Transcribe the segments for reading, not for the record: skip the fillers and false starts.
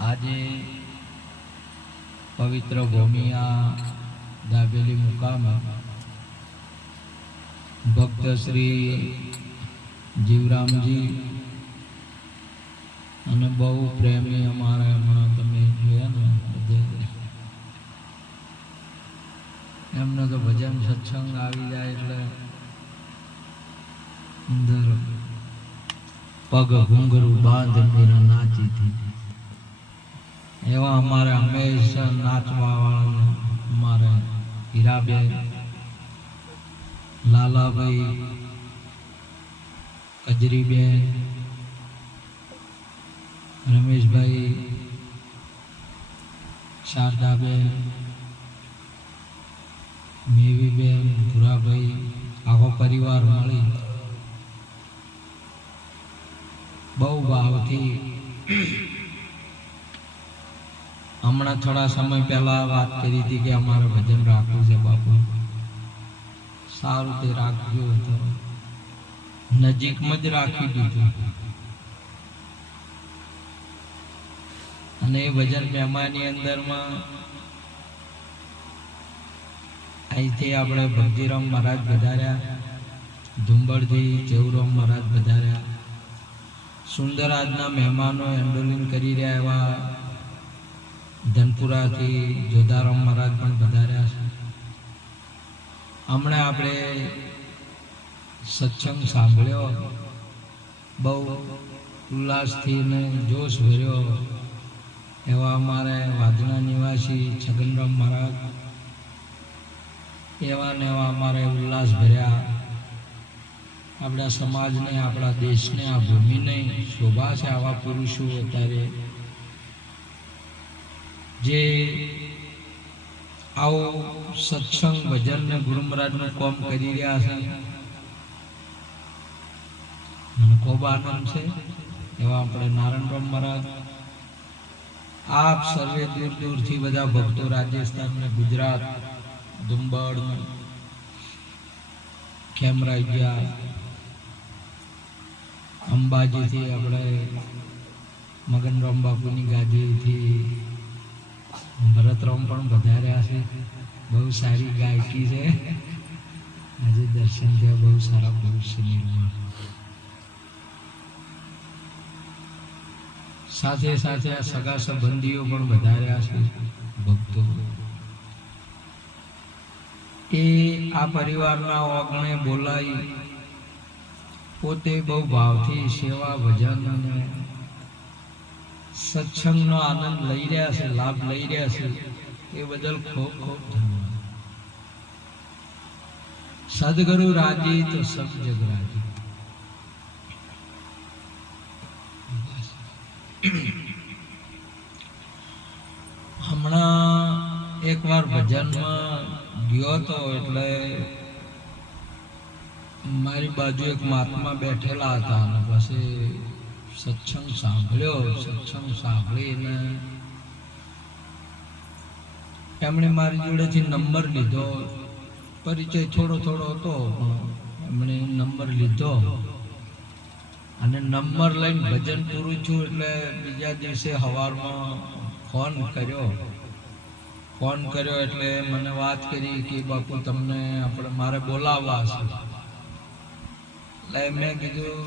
આજે પવિત્ર ભૂમિયા દાબેલી મુકામે ભક્ત શ્રી જીવરામજી અને બહુ પ્રેમી અમારા હમણાં તમે જોયા ને એમને તો ભજન સત્સંગ આવી જાય એટલે અંદર પગ ઘૂંઘરું બાંધ મીરા નાચી હતી. એવા અમારે હંમેશા નાચવા વાળા અમારે હીરાબેન, લાલાભાઈ, કજરીબેન, રમેશભાઈ, શારદાબેન, મેવીબેન, ભૂરાભાઈ, આખો પરિવાર મળી બહુ ભાવથી હમણાં થોડા સમય પહેલા વાત કરી હતી કે અમારે ભજન રાખવું છે બાપુ. સારું તે રાખજો તો નજીકમાં જ રાખી દીધું. અને એ ભજન મહેમાની અંદરમાં અહીંથી આપણે ભક્તિરામ મહારાજ વધાર્યા, ધુંબળથી ચેવરામ મહારાજ વધાર્યા, સુંદરાજના મહેમાનો હેન્ડલિંગ કરી રહ્યા એવા ધનપુરાથી જોધારામ મહારાજ પણ વધાર્યા છે. હમણાં આપણે સત્સંગ સાંભળ્યો, બહુ ઉલ્લાસથી ને જોશ ભર્યો એવા અમારે વાદના નિવાસી છગનરામ મહારાજ એવા ને એવા અમારે ઉલ્લાસ ભર્યા. આપણા સમાજને, આપણા દેશને, આ ભૂમિને શોભા છે આવા પુરુષો અત્યારે જે આવો સત્સંગ ભજન ને ગુરુ મહારાજનું કામ કરી રહ્યા છે. મને ખૂબ આનંદ છે. એવા આપણે નારાયણરામ મહારાજ, આપ સર્વે દૂર દૂરથી બધા ભક્તો રાજસ્થાન ને ગુજરાત, દુંબળ, ખેમરાજ્યા, અંબાજીથી આપણે મગનરામ બાપુની ગાદીથી ભરતરામ પણ વધાર્યા છે. બહુ સારી ગાયકી છે. આજે દર્શન થયા, બહુ સારા પુરુષ છે નિર્માણ. સાથે સાથે આ સગા સંબંધીઓ પણ વધાર્યા છે ભક્તો. એ આ પરિવારના ઓગણે બોલાઈ પોતે બહુ ભાવથી સેવા ભજન અને સત્સંગનો આનંદ લઈ રહ્યા છે, લાભ લઈ રહ્યા છે. એ બદલ ખૂબ ખૂબ ધન્યવાદ. સદગુરુ રાજી તો સબ જગ રાજી. હમણાં એકવાર ભજનમાં ગયો તો એટલે મારી બાજુ એક મહાત્મા બેઠેલા હતા અને પછી સત્સંગ સાંભળ્યો. સત્સંગ સાંભળીને એમણે મારી જોડેથી નંબર લીધો. પરિચય થોડો થોડો હતો પણ એમણે નંબર લીધો અને નંબર લઈને ભજન પૂરું થયું એટલે બીજા દિવસે સવારમાં ફોન કર્યો એટલે મને વાત કરી કે બાપુ તમને આપણે મારે બોલાવવા છે. એટલે મેં કીધું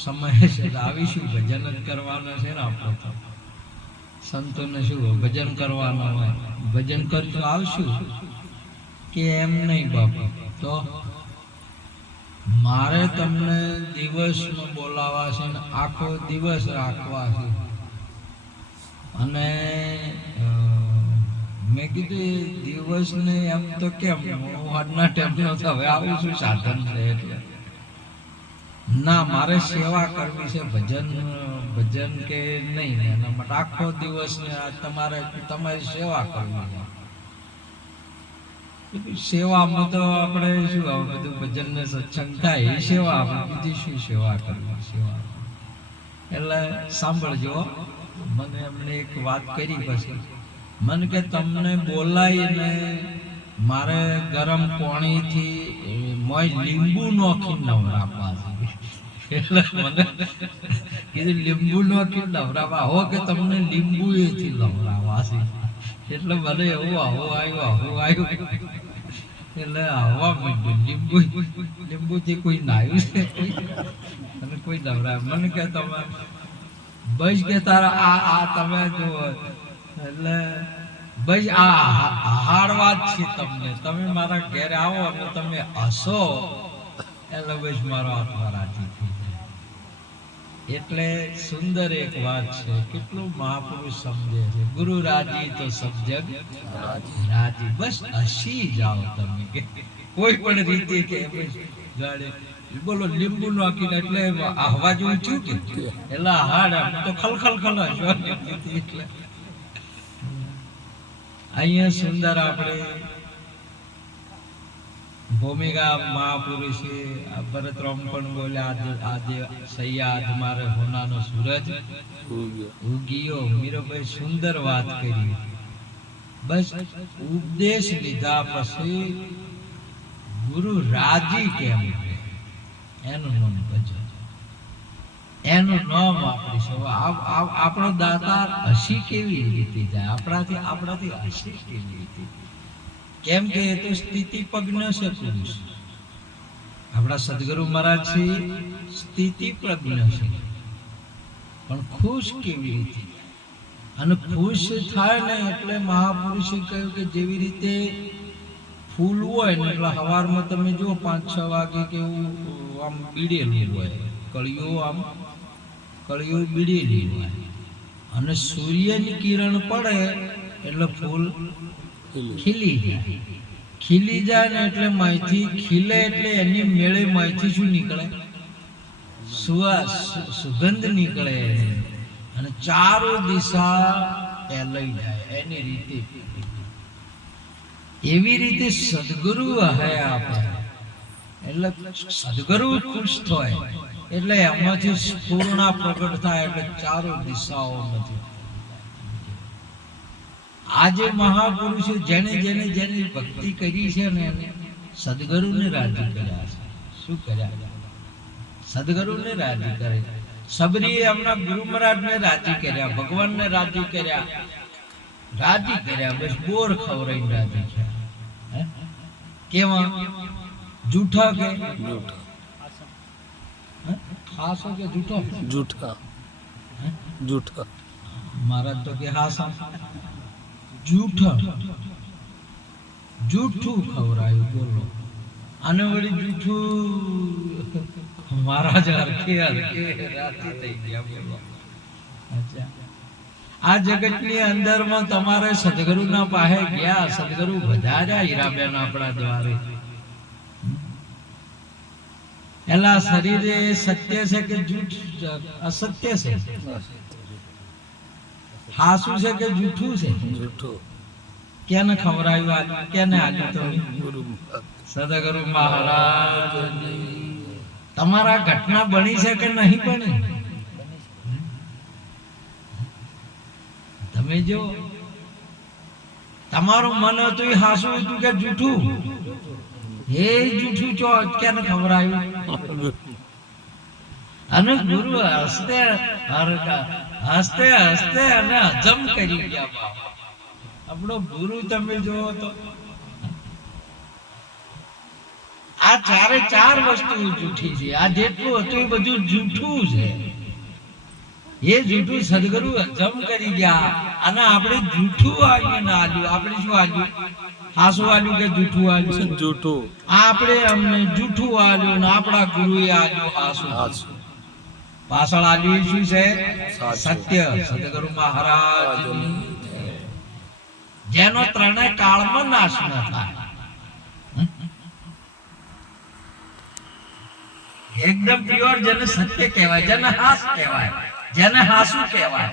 સમય છે આવીશું, ભજન જ કરવાના છે ને આપણે તો સંતોને શું ભજન કરવાના હોય, ભજન કરજો આવશું. કે એમ નહીં બાપુ, તો મારે તમને દિવસમાં બોલાવા છે ને આખો દિવસ રાખવા છે. અને મેં કીધું દિવસને એમ તો કેમ, હું આજના ટાઈમનો તો હવે આવું છું સાધન છે એટલે ના, મારે સેવા કરવી છે. ભજન કે નહીં, એના માટે આખો દિવસ તમારી સેવા કરવી છે. સેવામાં તો આપણે શું આવે બધું ભજન ને સત્સંગ થાય એ સેવા, બીજી શું સેવા કરવી. સેવા એટલે સાંભળજો, મને એમણે એક વાત કરી. પછી મને કે તમને બોલાવીને મારે ગરમ પાણીથી મોય લીંબુ નોખી નવરાવવા છે. એટલે મને કીધું લીંબુ નોખી નવરાવવા હો કે તમને લીંબુ એથી નવરાવવા છે. એટલે મને એવું આવું આવ્યું એટલે હવા માંડ્યું લીંબુથી કોઈ નાયું છે અને કોઈ નવરાવ. મને કે તમે બસ કે તારા આ તમે જુઓ એટલે બસ આ હારવા જ છે તમને. તમે મારા ઘેરે આવો અને તમે હસો એટલે બસ મારો આત્મા રાજી થઈ જાય. એટલે સુંદર એક વાત છે, કેટલું મહાપુરુષ સમજે છે. ગુરુ રાજી તો સબ જગ રાજી. બસ હસી જાઓ તમે કે કોઈ પણ રીતે કે ગાડે બોલો લીંબુ નાખીને એટલે હવા જેવું થયું કે એટલે હાડ તો ખલખલ એટલે અહીંયા સુંદર આપણે ભૂમિકા મહાપુરુષે ભરતરામ પણ બોલ્યા આજે સૈયાદ મારે હોનાનો સૂરજ ઉગિયો. મીરાભાઈ સુંદર વાત કરી. બસ ઉપદેશ લીધા પછી ગુરુ રાજી કેમ એનું નામ બચે, એનું નામ આપણી આપણો દાતાર હસી કેવી રીતે જાય આપણાથી હસી કેવી રીતે? કેમ કે એ તો સ્થિતિ પ્રજ્ઞ છે પુરુષ. આપણા સદગુરુ મહારાજ છે સ્થિતિ પ્રજ્ઞ છે, પણ ખુશ કેવી રીતે? અને ખુશ થાય ને એટલે મહાપુરુષે કહ્યું કે જેવી રીતે ફૂલ હોય ને એટલે સવારમાં તમે જો 5-6 વાગે કેવું આમ બીડેલું હોય, કળિયું બીડેલી હોય, અને સૂર્યની કિરણ પડે એટલે ફૂલ ખીલી જાય ને એટલે માહિતી ખીલે એટલે એની મેળે માહિતી શું નીકળે? સુગંધ નીકળે અને ચારો દિશા ફેલાઈ જાય. એની રીતે એવી રીતે સદગુરુ હે આપણે. એટલે સદગુરુ ખુશ થાય એટલે એમાંથી પૂર્ણા પ્રગટ થાય એટલે ચારો દિશાઓમાંથી. આજે મહાપુરુષો જેને ભક્તિ કરી છે ને એને સદગુરુને રાજી કર્યા છે. શું કર્યા? સદગુરુને રાજી કરે. સબરીએ એમના ગુરુ મહારાજને રાજી કર્યા, ભગવાનને રાજી કર્યા, બસ બોર ખવડાવીને રાજી થયા. કેવા? જૂઠા કે ખાસો કે જૂઠા? મહારાજ તો કે હાસા. જૂઠું ખવડાયું. બોલો આને વળી જૂઠું મહારાજ હરખે રાજી થઈ ગયા. બોલો આ જગતની અંદરમાં તમારે સદગુરુના પાસે ગયા, સદગુરુ વધાર્યા હીરાબેન આપણા દ્વારે. એલા શરીરે સત્ય છે કે જૂઠ અસત્ય છે? હાસું છે કે જૂઠું છે? કેને ખવડાવ્યું? કેને આપ્યું? તમે સદગુરુ મહારાજ. તમારા ઘટના બની છે કે નહીં બની? તમે જો તમારું મન હતું એ હાસું હતું કે જૂઠું? એ જૂઠું ચો કેને ખવડાવ્યું? અને ગુરુ હસતે અને હજમ કરી ગયા. આપણો ગુરુ તમે જોવો તો આ ચારે ચાર વસ્તુ જૂઠી છે. આ જેટલું હતું એ બધું જૂઠું છે. એ જૂઠું સદગુરુ હજમ કરી ગયા અને આપણે જૂઠું આવ્યું ના આલ્યું. આપણે શું આલ્યું? હાસું આલ્યું કે જૂઠું આલ્યું? જૂઠું. આપણે અમને જૂઠું આલ્યું ને આપણા ગુરુએ આલ્યું હાસું. પાછળ આલ્યું શું છે? સત્ય. સદગુરુ મહારાજ જેનો ત્રણેય કાળમાં નાશ ન થાય. એકદમ પ્યોર જેને સત્ય કહેવાય, જેને હાસ કહેવાય, જેને હાસુ કહેવાય.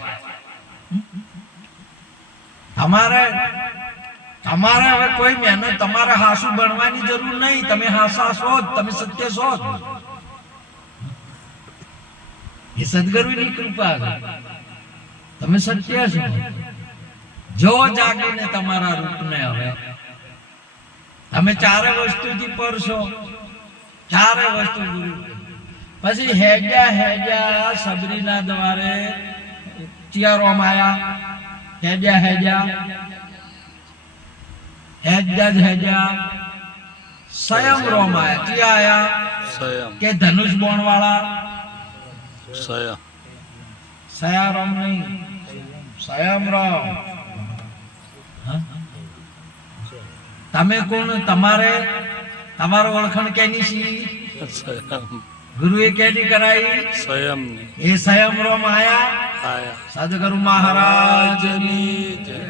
તમારે હવે કોઈ મહેનત, તમારે હાસુ બનવાની જરૂર નહીં. તમે હાસા છો જ, તમે સત્ય છો જ. એ સદગુરુની કૃપા છે. તમે સત્ય છો. જો જાગીને તમારા રૂપને હવે તમે ચારે વસ્તુથી પર છો, ચારે વસ્તુ ગુરુ. પછી હેજા સબરીના દ્વારે ચિયારોમ આયા, હેજા સ્વયં રોમ આયા. ચિયા આયા કે ધનુષ બોણ વાળા, સયા રોમ નહીં, સ્વયં રોમ. તમે કોણ? તમારો ઓળખાણ કેની છી? ગુરુએ કેની કરાઈ? એ સ્વયં રોમ આયા. સદગુરુ મહારાજની જય.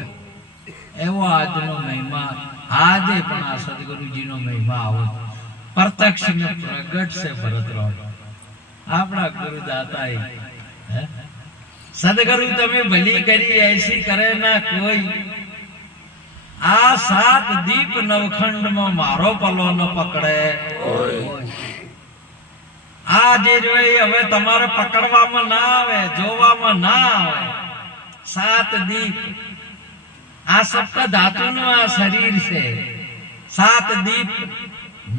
એવો આજનો મહિમા, આજે પણ આ સદગુરુજીનો મહિમા આવો પ્રત્યક્ષ ને પ્રગટ છે. ભરતરામ આપણા ગુરુદાતા સદગુરુ તમે ભલી કરી એસી કરે ના કોઈ. આ 7 દીપ નવખંડમાં મારો પલો ન પકડે. આ જે જોઈ હવે તમારે પકડવામાં ના આવે, જોવામાં ના આવે. 7 દીપ, આ સપ્ત ધાતુનું આ શરીર છે. 7 દીપ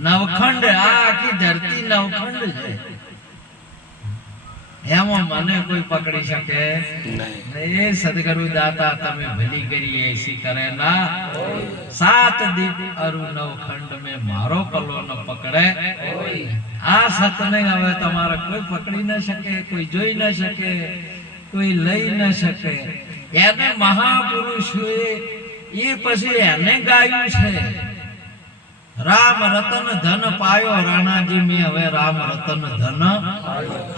નવખંડ, આ આખી ધરતી નવખંડ છે. એમાં મને કોઈ પકડી શકે નહીં. એ સદગુરુ દાતા તમે ભલી કરી એસી કરે ના. 7 દીપ અરુ નવખંડ में મારો પલ્લો ન પકડે. આ સતને હવે તમારે કોઈ પકડી ન શકે, કોઈ જોઈ ન શકે, કોઈ લઈ ન શકે. એને મહાપુરુષોએ એ પછી એને ગાયું છે, રામ રતન ધન પાયો રાણાજી મેં. હવે રામ રતન ધન,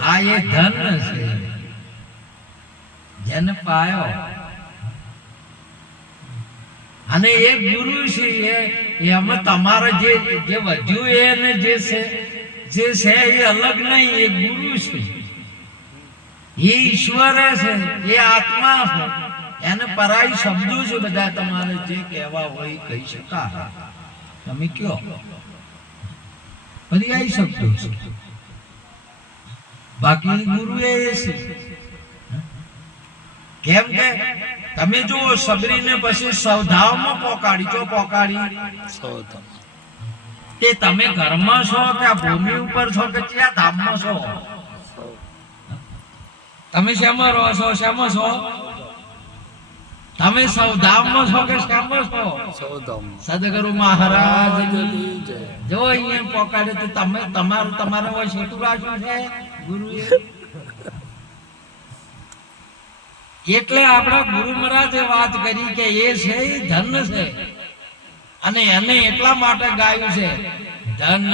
આ એ ધન છે જેને પાયો. અને એ ગુરુ છે, એમાં તમારે જે વધ્યું એને જે છે એ અલગ નહીં, એ ગુરુ છે, એ ઈશ્વર છે, એ આત્મા છે. એને પરાઈ શબ્દો છે બધા, તમારે જે કહેવા હોય કહી શકાય. તમે કયો પર્યાય શબ્દો છે, બાકી ગુરુ એ છે. કેમ કે તમે જો સબરીને પછી સૌધાવમાં પોકાડી, જો પોકાડી તે તમે ઘરમાં છો કે આ ભૂમિ ઉપર છો કે ક્યાં ધામમાં છો? તમે શેમાં રહો છો? શેમાં છો તમે? સૌધામમાં છો કે શેમાં છો? સદગુરુ મહારાજ જો અહીંયા પોકાડે તો તમે તમારે હોય છેટું રાખ્યું છે ગુરુએ. એટલે આપણા ગુરુ મહારાજે વાત કરી કે એ છે ધન છે, અને એને એટલા માટે ગાયું છે, ધન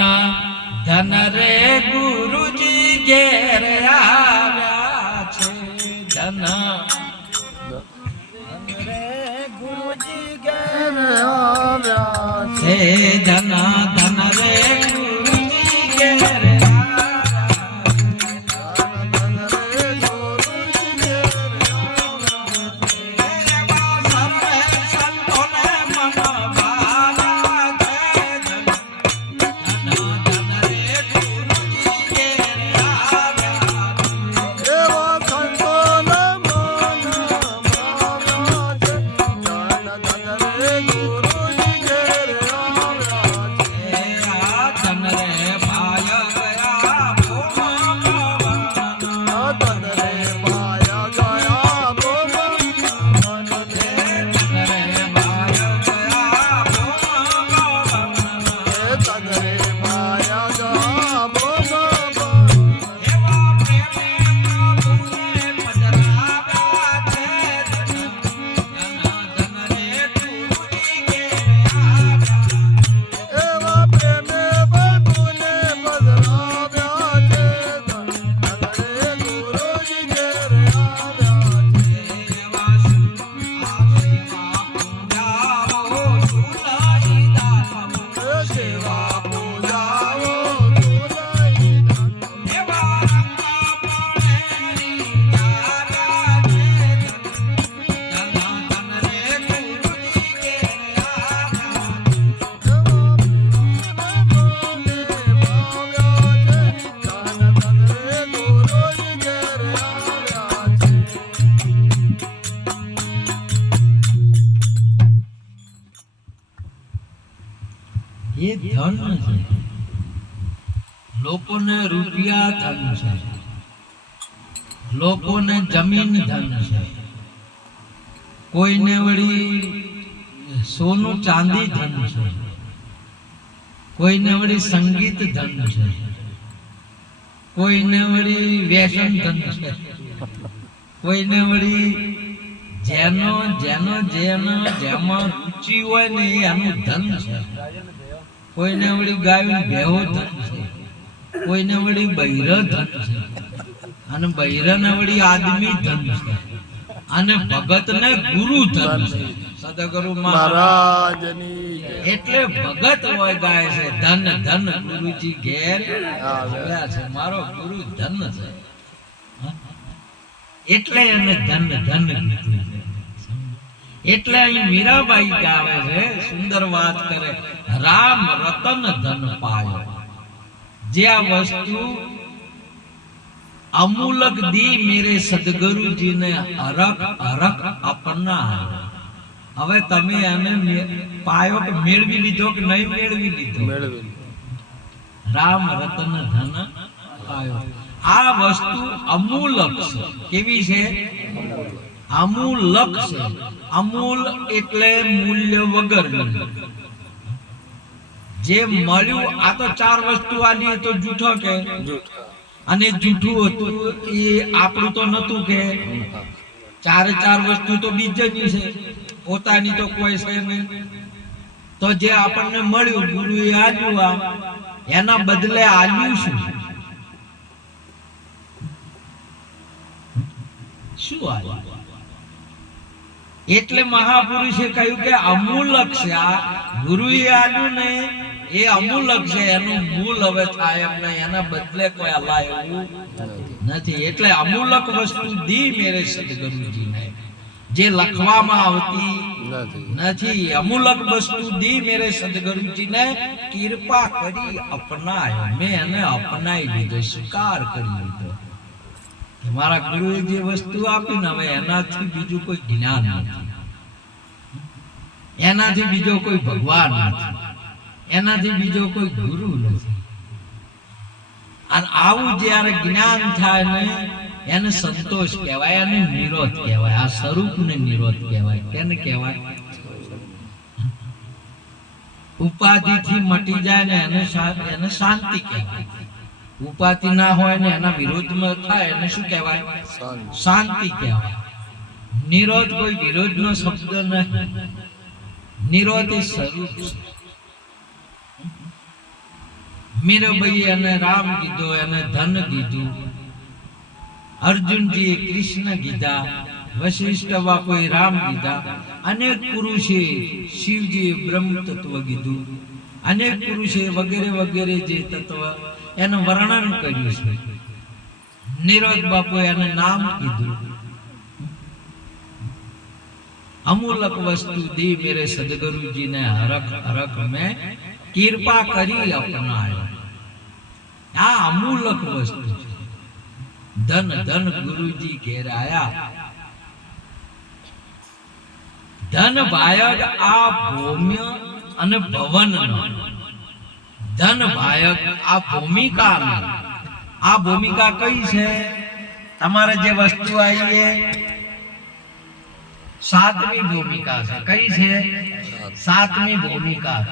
ધન રે ગુરુજી ઘેર આવ્યા છે. ધન રે ગુરુજી ઘેર આવ્યા છે. ધન ધન રે ગુરુજી ઘેર ધન છે. લોકોને રૂપિયા ધન છે, લોકોને જમીન ધન છે, કોઈને વળી સોનું ચાંદી ધન છે, કોઈને વળી સંગીત ધન છે, કોઈને વળી વ્યસન ધન છે, કોઈને વળી જેનો જેનો જેનો જેમાં રુચિ હોય ને એનું ધન છે. કોઈને વળી ગાયું ભેહો ધન છે, કોઈને વળી બૈર ધન છે, અને બૈરને વળી આદમી ધન છે, અને ભગતને ગુરુ ધન છે. સદગુરુ મહારાજની એટલે ભગત હોય ગાય છે ધન ધન ગુરુજી ઘેર આવ્યા છે, મારો ગુરુ ધન છે, એટલે એને ધન ધન કીધું છે. એટલે અહીં મીરાબાઈ ગાવે છે, સુંદર વાત કરે, રામ રતન ધન પાયો. જે આ વસ્તુ અમૂલક દી મેરે સદગુરુજી ને અરખ અરખ અપનાયો. હવે તમે એને પાયો કે મેળવી લીધો કે નહીં મેળવી લીધો? રામ રતન ધન પાયો. આ વસ્તુ અમૂલક છે. કેવી છે? અમૂલક છે. અમૂલ એટલે મૂલ્ય વગર. જે મળ્યું આ તો ચાર વસ્તુ આલી તો જૂઠો કે, અને જૂઠું હતું એ આપણું તો નતું કે. ચારે ચાર વસ્તુ તો બીજાની છે, પોતાની તો કોઈ છે નહીં. તો જે આપણને મળ્યું ગુરુએ આલ્યું, એના બદલે આલ્યું શું? શું આલ્યું? એટલે મહાપુરુષે કહ્યું કે અમૂલક છે. આ ગુરુએ આલ્યું ને એ અમૂલક છે, એનું મૂળ હવે થાય એમ નહીં, એના બદલે કોઈ અલાય એવું નથી. એટલે અમૂલક વસ્તુ દી મેરે સદગુરુજી ને, જે લખવામાં આવતી નથી. અમૂલક વસ્તુ દી મેરે સદગુરુજી ને કૃપા કરી અપનાયો. મેં એને અપનાવી લીધો, સ્વીકાર કરી લીધો. મારા ગુરુએ જે વસ્તુ આપી ને હવે એનાથી બીજું કોઈ જ્ઞાન નથી, એનાથી બીજો કોઈ ભગવાન નથી, એનાથી બીજો કોઈ ગુરુ નથી. અને આવું જયારે જ્ઞાન થાય ને એને સંતોષ કહેવાય, એને નિરોધ કહેવાય. આ સ્વરૂપને નિરોધ કહેવાય. કેને કહેવાય? ઉપાધિથી મટી જાય ને એને શાંતિ કહેવાય. ઉપાધિ ના હોય ને એના વિરોધમાં થાય એને શું કહેવાય? શાંતિ કહેવાય. નિરોધ કોઈ વિરોધનો શબ્દ નહીં. નિરોધ એ સ્વરૂપ છે. મીરાબાઈએ એને રામ કીધો, એને ધન કીધું. અર્જુનજીએ કૃષ્ણ કીધા, વશિષ્ઠ બાપુએ રામ કીધા. અનેક પુરુષે શિવજીએ બ્રહ્મ તત્વ કીધું. અનેક પુરુષે વગેરે વગેરે જે તત્વ એનું વર્ણન કર્યું છે. નિરોધ બાપુએ એને નામ કીધું. અમૂલક વસ્તુ દી મેરે સદગુરુજી ને હરખ હરખ મેં કૃપા કરી અપનાયો. આ અમૂલક વસ્તુ છે. ધન ધન ગુરુજી ઘેર આયા. ધન ભાયક આ ભૌમ્ય અને ભવનનો. ધન ભાયક આ ભૂમિકા. આ ભૂમિકા કઈ છે? તમારે જે વસ્તુ આવી એ સાતમી ભૂમિકા છે. કઈ છે? સાતમી ભૂમિકા.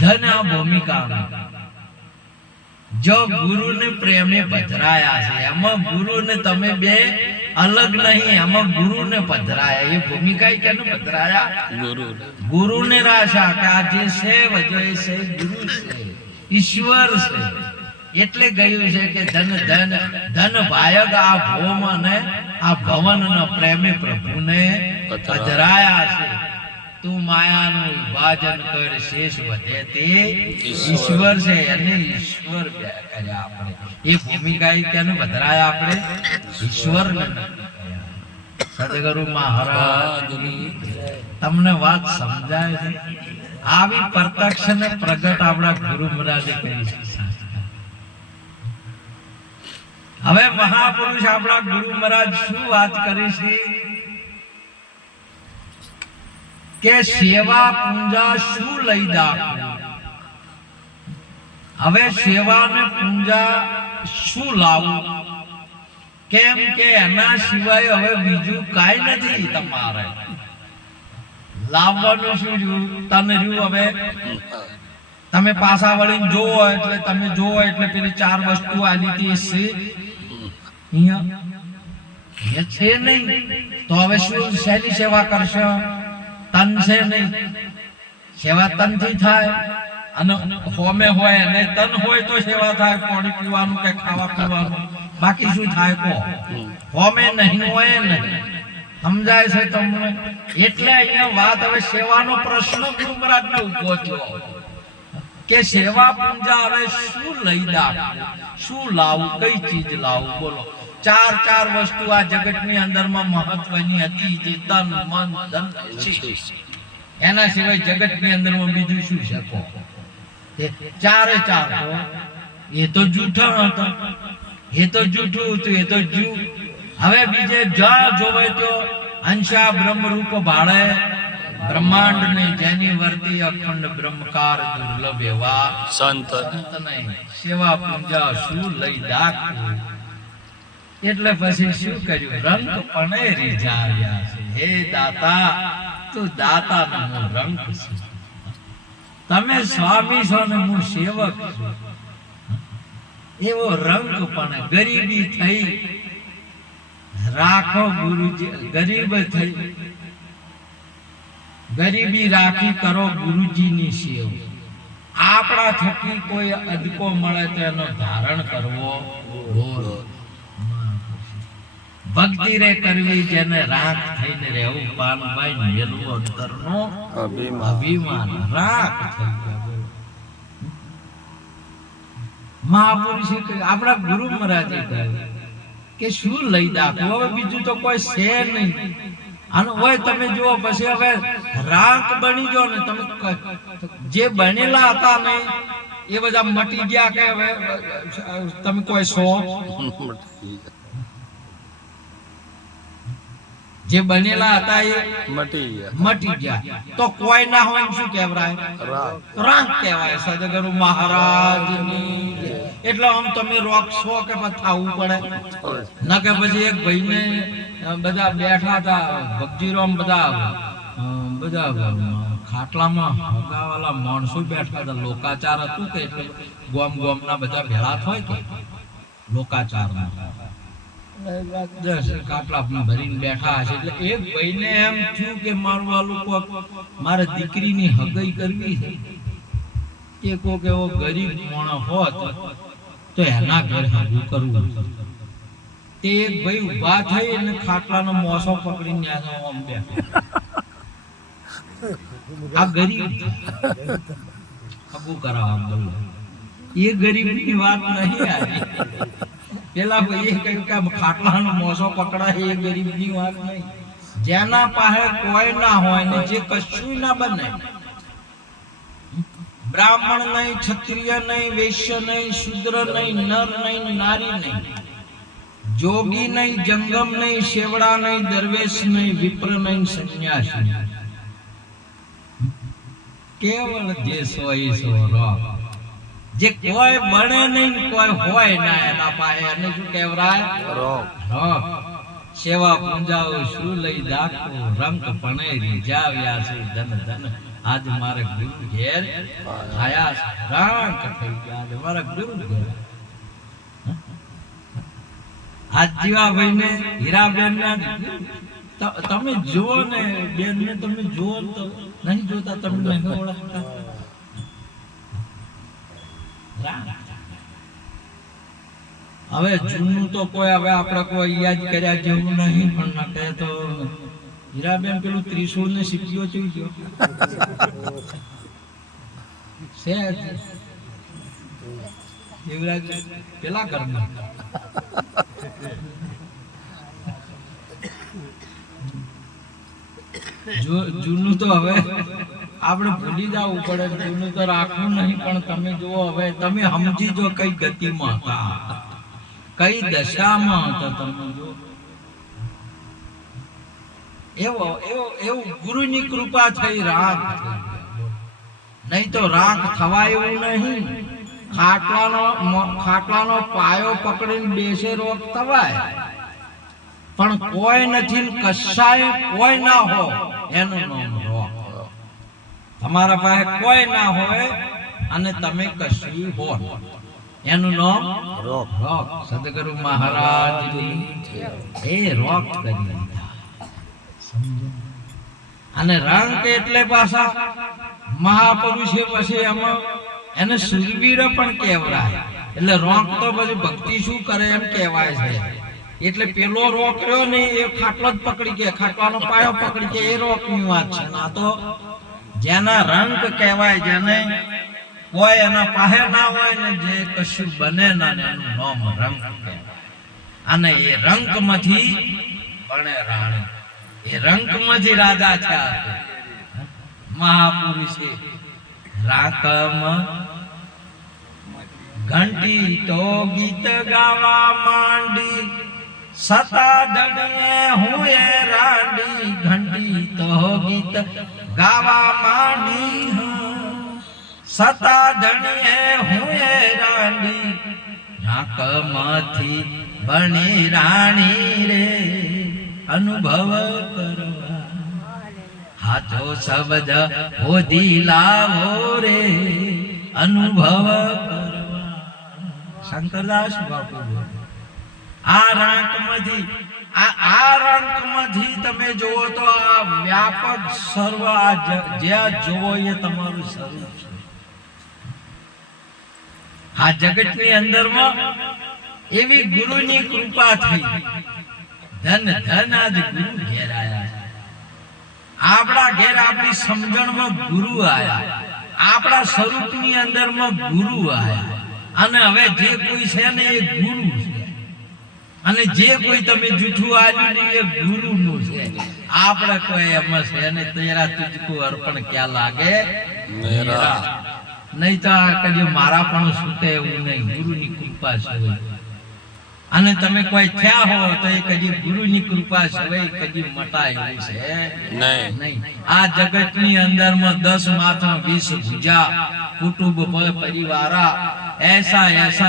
ધન આ ભૂમિકા. જો ગુરુને પ્રેમે પધરાયા છે, એમાં ગુરુને તમે બે અલગ નહીં, એમાં ગુરુને પધરાયા. એ ભૂમિકા કેને પધરાયા? ગુરુને રાશા કે આ જે છે વજો એ છે ગુરુ છે, ઈશ્વર છે. એટલે ગયું છે કે ધન ધન ધન ભાયક આ ભોમ અને આ ભવનનો પ્રેમે પ્રભુને પધરાયા છે. તું માયાનું વિભાજન કર, શેષ વધે તે ઈશ્વર છે. અને ઈશ્વર કર્યા આપણે. એ ભૂમિકા કેને પધરાયા? આપણે ઈશ્વરને. સદગુરુ મહારાજ તમને વાત સમજાય છે? આવી પ્રત્યક્ષ ને પ્રગટ આપણા ગુરુ મહારાજે કરી છે. હવે મહાપુરુષ આપણા ગુરુ મહારાજ શું વાત કરી છે? કે સેવા પૂંજા શું લઈ દાખવું. હવે સેવા ને પૂંજા શું લાવવું, કેમ કે એના સિવાય હવે બીજું કાંઈ નથી તમારે લાવવાનું. શું રહ્યું? તને રહ્યું. હવે તમે પાછા વળીને જોવો એટલે તમે જોવો એટલે પેલી 4 વસ્તુ આલી હતી છે નહીં. તો હવે શું શેની સેવા કરશો? તન છે નહીં, સેવા તનથી થાય. અને હોમે હોય અને તન હોય તો સેવા થાય, પાણી પીવાનું કે ખાવા પીવાનું. બાકી શું થાય કહો? હોમે નહીં હોય ને, સમજાય છે તમને? એટલે અહીંયા વાત હવે સેવાનો પ્રશ્ન ગુરુ મહારાજને ઉભો થયો કે સેવા પૂંજા હવે શું લઈ દાખવું, શું લાવવું, કઈ ચીજ લાવવું? બોલો. 4 વસ્તુ આ જગતની અંદરમાં મહત્વની હતી, જે તન મન ધન છે. એના સિવાય જગતની અંદરમાં બીજું શું છે કહો? 4 એ તો જૂઠા હતા, એ તો જૂઠું હતું, એ તો જૂ. હવે બીજે જ્યાં જોવે તો અંશા બ્રહ્મ રૂપ ભાળે બ્રહ્માંડ ને, જેની વર્તી અખંડ બ્રહ્મકાર દુર્લભ એવા સંત નહીં. સેવા પૂજા શું લઈ દાખવું? એટલે પછી શું કર્યું? રંગ પણ રીઝાવ્યા છે. હે દાતા, તું દાતા નો રંગ છે. તમે સ્વામી છો ને હું સેવક છું. એવો રંગ પણ ગરીબી થઈ રાખો ગુરુજી, ગરીબ થઈ ગરીબી રાખી કરો ગુરુજીની સેવ. આપણા થકી કોઈ અદકો મળે તો એનો ધારણ કરવો. ભક્તિ રે કરવી જેને રાખ થઈને રહેવું. પાનભાઈ મેલું અંતરનો અભિમાન રાખ થઈ ગયા. મહાપુરુષે આપણા ગુરુ મહારાજે કહ્યું કે શું લઈ દાખવું? હવે બીજું તો કોઈ છે નહીં. આનું હોય તમે જુઓ. પછી હવે રાખ બની જો ને, તમે જે બનેલા હતા ને એ બધા મટી ગયા કે હવે તમે કોઈ છો? જે બનેલા હતા એ મટી ગયા. તો કોઈ ના હોય શું કહેવાય? રાખ કહેવાય. સદગુરુ મહારાજની. એટલે આમ તમે રોકશો કે પછી થવું પડે ના? કે પછી એક ભાઈને બધા બેઠા હતા ભક્તિરામ, બધા ખાટલામાં હગાવાલા માણસો બેઠા હતા. લોકાચાર હતું કે એટલે ગોમના બધા ભેળા થાય કે લોકાચારમાં ખાટલા ભરીને બેઠા હશે. એટલે એક ભાઈને એમ થયું કે મારું આ લોકો મારે દીકરીની હગાઈ કરવી છે. કે કોક એવો ગરીબ માણસ હોત તો એના ઘર હગું કરવું. તે એક ભાઈ ઉભા થઈ અને ખાટલાનો મોસો પકડીને આમ બેઠા. આ ગરીબ હગું કરાવવા બોલો. એ ગરીબની વાત નહીં આવી. પેલા ભાઈએ કહ્યું કે ખાટલાનો મોસો પકડાય એ ગરીબની વાત નહીં. જેના પાસે કોઈ ના હોય ને જે કશું ના બને, બ્રાહ્મણ નહીં, ક્ષત્રિય નહીં, વૈશ્ય નહીં, શૂદ્ર નહીં, નર નહીં, નારી નહીં, જોગી નહીં, જંગમ નહીં, શેવડા નહીં, દરવેશ નહીં, વિપ્ર નહીં, સંન્યાસી નહીં, કેવળ જે સોય સો રોક. જે કોઈ બને નહીં, કોઈ હોય ના એના પાસે એને શું કહેવાય? રોક. સેવા પૂંજાઓ શું લઈ દાખવું? રંગ પણ રીઝાવ્યા છે. ધન ધન આજ મારે ગુરુ ઘેર આયા છે. રાંક થઈ ગયા આજે મારા ગુરુ ઘેર. આજ જીવાભાઈ ને હીરાબેન ના તમે જુઓ ને, બેન ને તમે જુઓ તો નહીં જોતા, તમને નહીં ઓળખતા. હવે જૂનું તો કોઈ હવે આપણે કોઈ યાદ કર્યા જેવું નહીં. પણ નકે તો હીરાબેન પેલું ત્રિશુલ ને સિક્કીઓ જોઈ ગયો છે દેવરાજ પેલા ઘરમાં. જૂનું તો હવે આપણે ભૂલી જવું પડે. જૂનું તો રાખવું નહીં. પણ તમે જુઓ હવે, તમે સમજી જો કઈ ગતિમાં હતા, કઈ દશામાં હતા. તમે જો એવું ગુરુની કૃપા થઈ રાગ થઈ ગયા. નહીં તો રાગ થવાય એવું નહીં. ખાટલાનો પાયો પકડીને બેસે રોગ થવાય, પણ કોઈ નથી ને કશાય કોઈ ના હો એનું નામ રોગ. તમારા પાસે કોઈ ના હોય અને તમે કશું હો એનું નામ રોગ. સદગુરુ મહારાજ એ રોગ કરી દીધા. સમજો. અને રંગ એટલે પાછા મહાપુરુષે પછી એમાં એને સુરવીર પણ કહેવાય. એટલે રોક તો પછી ભક્તિ શું કરે એમ કહેવાય છે. એટલે પેલો રોક રહ્યો ને એ ખાટલો જ પકડી કે ખાટલાનો પાયો પકડી કે એ રોક ની વાત છે. આ તો જેના રંગ કહેવાય, જેને કોઈ એના પાસે ના હોય ને જે કશું બને ના એનું નામ રંગ કહેવાય. અને એ રંગ માંથી બને રાણી. એ રંગ માંથી રાજા થયા મહાપુરુષે. રાકમ ઘંટી તો ગીત ગાવા માંડી, સતા દળે હું એ રાંડી. ઘંટી તો ગીત ગાવા માંડી, સતા દળે હું એ રાંડી. રાકમથી બની રાણી રે અનુભવ કરવા, હાથો શબ્દ હોધી લાવો રે અનુભવ કરવા. શંકરદાસ બાપુ આ રાંકમાંથી તમે જુઓ તો આ વ્યાપક સર્વ જ્યાં જોવો એ તમારું સ્વરૂપ છે. આ જગતની અંદરમાં એવી ગુરુની કૃપા થઈ. ધન આજ ગુરુ ઘેર આયા. આપણા ઘેર આપણી સમજણમાં ગુરુ આયા, આપણા સ્વરૂપની અંદરમાં ગુરુ આયા. અને હવે જે કોઈ છે ને એ ગુરુ છે, અને જે કોઈ તમે જૂઠું આલ્યું ને એ ગુરુનું છે. આપણે કોઈ એમ છે ને તેરા તુજકો અર્પણ ક્યાં લાગે મેરા. નહીં તો કદી મારા પણ સુતે એવું નહીં. ગુરુની કૃપા છે. અને તમે કોઈ થયા હો તો એ કદી ગુરુની કૃપા સિવાય કદી મટાય એવું છે નહીં. આ જગતની અંદરમાં 10 માથા 20 ભુજા કુટુંબ પરિવારા ऐसा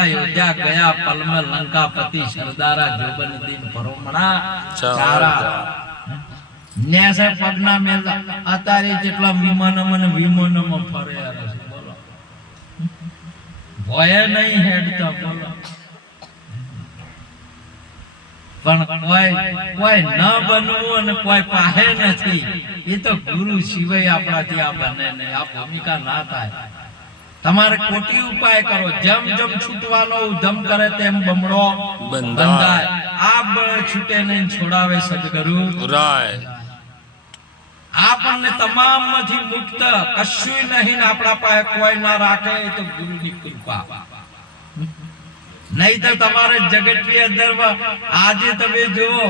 योद्धा गया पल में लंकापति सरदारा जोबन दिन परोमणा चारा નેસે પગના મેલા. અત્યારે જેટલા વિમાનમાં ફરે છે બોલો, ભય નહીં હેડતા બોલો. પણ કોઈ ન બનવું અને કોઈ પાસે નથી. એ તો ગુરુ સિવાય આપણાથી આ બને નહીં. આ ભૂમિકા ના થાય. તમારે કોટી ઉપાય કરો, જેમ છૂટવાનો ઉધમ કરે તેમ બમણો બંધાય. આ બળ છૂટે નહીં છોડાવે સદગુરુ રાય. આપણને તમામ માંથી મુક્ત કશું નહીં આપણા પાસે કોઈ ના રાખે એ તો ગુરુની કૃપા. નહીં તો તમારે જગતની અંદર આજે તમે જુઓ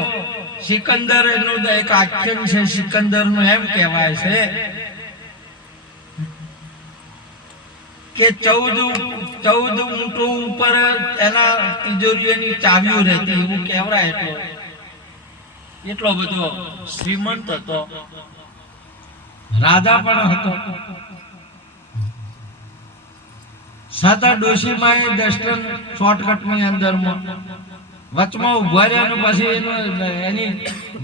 સિકંદર નું એક આખ્યાન છે. સિકંદર નું એમ કહેવાય છે કે 14 ઊંટો ઉપર એના તિજોરીઓની ચાવીઓ રહેતી એવું કહેવાય. એટલો બધો શ્રીમંત હતો, રાજા પણ હતો. સાતા ડોશીમાં એ દર્શન શોર્ટકટની અંદરમાં વચમાં ઉભા રહ્યા. પછી એની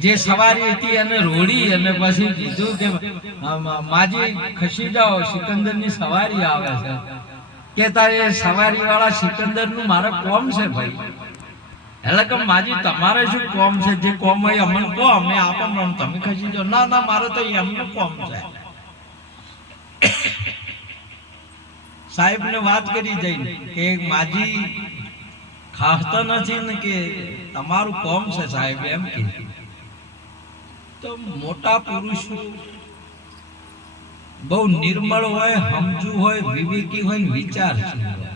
જે સવારી હતી એને રોડી અને પછી કીધું કે માજી ખસી જાઓ, સિકંદરની સવારી આવે છે. કે તારે સવારી વાળા સિકંદર નું મારે કોમ છે ભાઈ. એટલે કે માજી તમારે શું કોમ છે? જે કોમ હોય અમને કહો, અમે આપણને તમે ખસી જાઓ. ના મારે તો એમનું કોમ છે. સાહેબ ને વાત કરી જઈને કે માજી ખાતા નથી ને કે તમારું કોમ છે સાહેબ એમ કે. તો મોટા પુરુષ બહુ નિર્મળ હોય, સમજુ હોય, વિવેકી હોય, વિચારશીલ હોય.